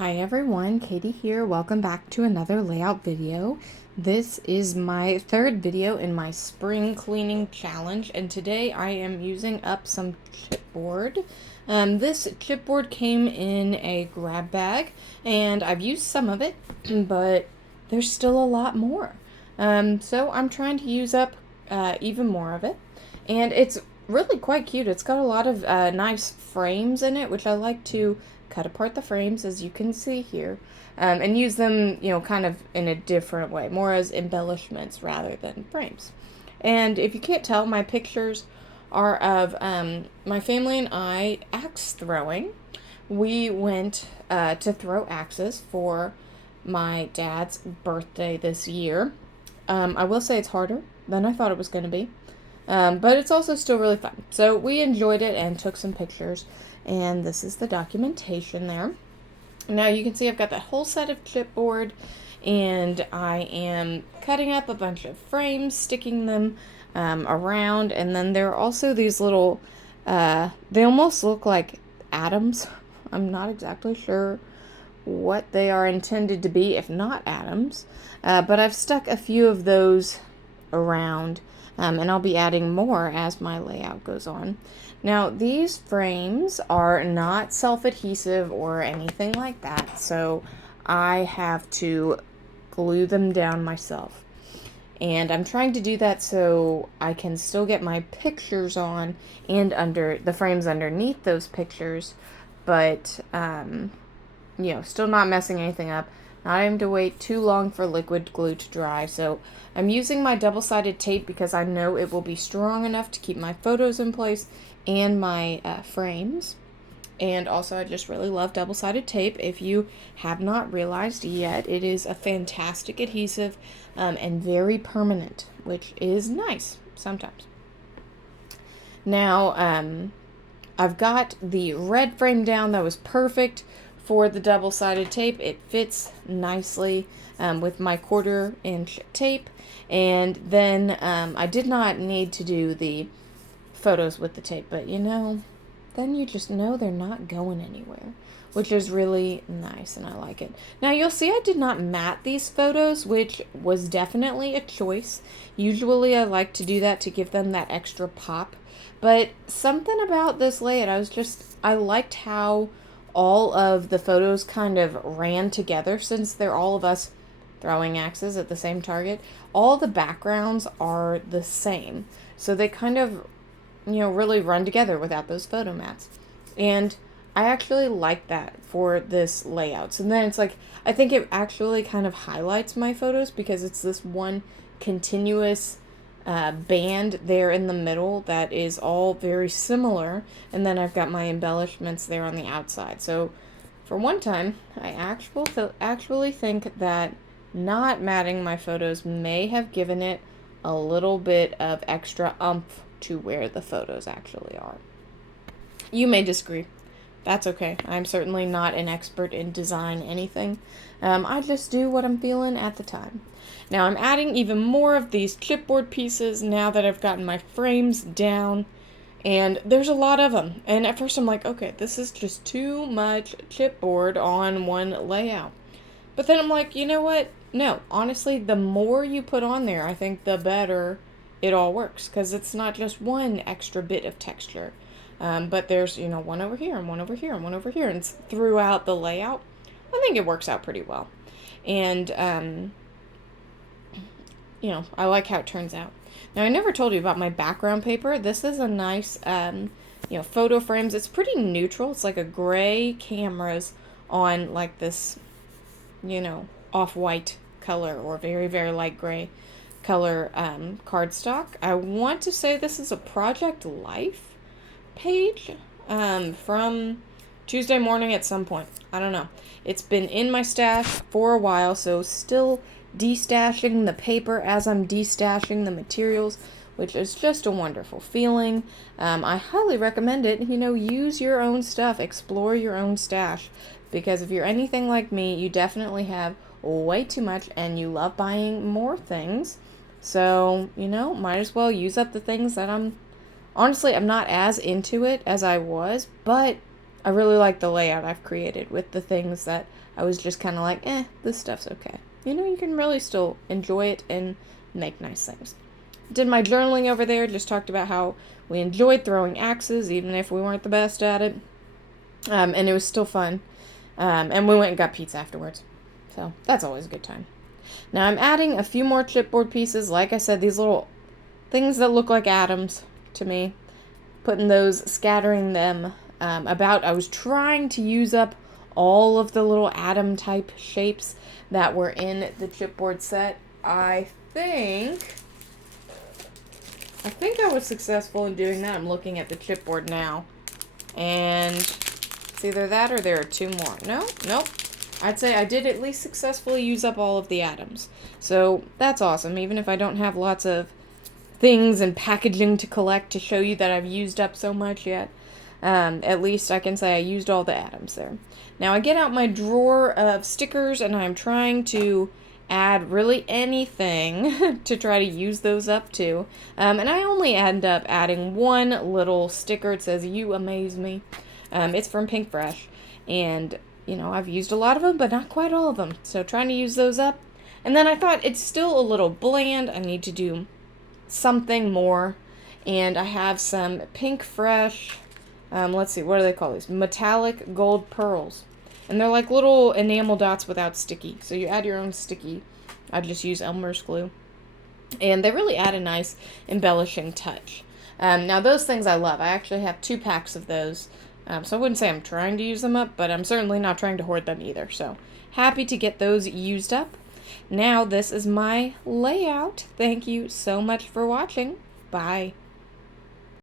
Hi everyone, Katie here. Welcome back to another layout video. This is my third video in my spring cleaning challenge, and today I am using up some chipboard. This chipboard came in a grab bag, and I've used some of it, but there's still a lot more. So I'm trying to use up even more of it, and it's really quite cute. It's got a lot of nice frames in it, which I like to cut apart the frames, as you can see here, and use them, kind of in a different way, more as embellishments rather than frames. And if you can't tell, my pictures are of my family and I axe throwing. We went to throw axes for my dad's birthday this year. I will say it's harder than I thought it was going to be. But it's also still really fun. So we enjoyed it and took some pictures, and this is the documentation there. Now you can see I've got that whole set of chipboard, and I am cutting up a bunch of frames, sticking them around, and then there are also these little, they almost look like atoms. I'm not exactly sure what they are intended to be, if not atoms, but I've stuck a few of those around. And I'll be adding more as my layout goes on. Now, these frames are not self-adhesive or anything like that, so I have to glue them down myself. And I'm trying to do that so I can still get my pictures on and under the frames underneath those pictures, but, still not messing anything up. Not having to wait too long for liquid glue to dry. So I'm using my double-sided tape because I know it will be strong enough to keep my photos in place and my frames. And also, I just really love double-sided tape. If you have not realized yet, it is a fantastic adhesive and very permanent, which is nice sometimes. Now, I've got the red frame down. That was perfect for the double-sided tape. It fits nicely with my 1/4 inch tape, and then I did not need to do the photos with the tape, but then you just know they're not going anywhere, which is really nice, and I like it. Now you'll see I did not mat these photos, which was definitely a choice. Usually I like to do that to give them that extra pop, but something about this layout, I liked how all of the photos kind of ran together, since they're all of us throwing axes at the same target. All the backgrounds are the same, so they kind of, really run together without those photo mats. And I actually like that for this layout. So then it's like, I think it actually kind of highlights my photos because it's this one continuous band there in the middle that is all very similar, and then I've got my embellishments there on the outside. So for one time, I actually think that not matting my photos may have given it a little bit of extra oomph to where the photos actually are. You may disagree. That's okay. I'm certainly not an expert in design anything. I just do what I'm feeling at the time. Now I'm adding even more of these chipboard pieces now that I've gotten my frames down, and there's a lot of them. And at first I'm like, okay, this is just too much chipboard on one layout. But then I'm like, you know what? No, honestly, the more you put on there, I think the better it all works, because it's not just one extra bit of texture. But there's, one over here and one over here and one over here, and it's throughout the layout. I think it works out pretty well. And, I like how it turns out. Now, I never told you about my background paper. This is a nice, photo frames. It's pretty neutral. It's like a gray canvas on like this, off-white color or very, very light gray color cardstock. I want to say this is a Project Life page from Tuesday morning at some point. I don't know. It's been in my stash for a while, so still destashing the paper as I'm destashing the materials, which is just a wonderful feeling. I highly recommend it. Use your own stuff, explore your own stash, because if you're anything like me, you definitely have way too much and you love buying more things. So, might as well use up the things that I'm not as into it as I was, but I really like the layout I've created with the things that I was just kind of like, this stuff's okay. You know, you can really still enjoy it and make nice things. Did my journaling over there, just talked about how we enjoyed throwing axes, even if we weren't the best at it. And it was still fun. And we went and got pizza afterwards. So that's always a good time. Now I'm adding a few more chipboard pieces. Like I said, these little things that look like atoms to me. Putting those, scattering them about. I was trying to use up all of the little atom type shapes that were in the chipboard set. I think I was successful in doing that. I'm looking at the chipboard now. And it's either that or there are two more. Nope. I'd say I did at least successfully use up all of the atoms. So that's awesome, even if I don't have lots of things and packaging to collect to show you that I've used up so much yet. At least I can say I used all the atoms there. Now I get out my drawer of stickers and I'm trying to add really anything to try to use those up too. And I only end up adding one little sticker. It says, "You amaze me." It's from Pink Fresh. And, you know, I've used a lot of them, but not quite all of them. So trying to use those up. And then I thought it's still a little bland. I need to do something more. And I have some Pink Fresh, let's see, what do they call these? Metallic gold pearls. And they're like little enamel dots without sticky. So you add your own sticky. I just use Elmer's glue. And they really add a nice embellishing touch. Now those things I love. I actually have 2 packs of those. So I wouldn't say I'm trying to use them up, but I'm certainly not trying to hoard them either. So happy to get those used up. Now this is my layout. Thank you so much for watching. Bye.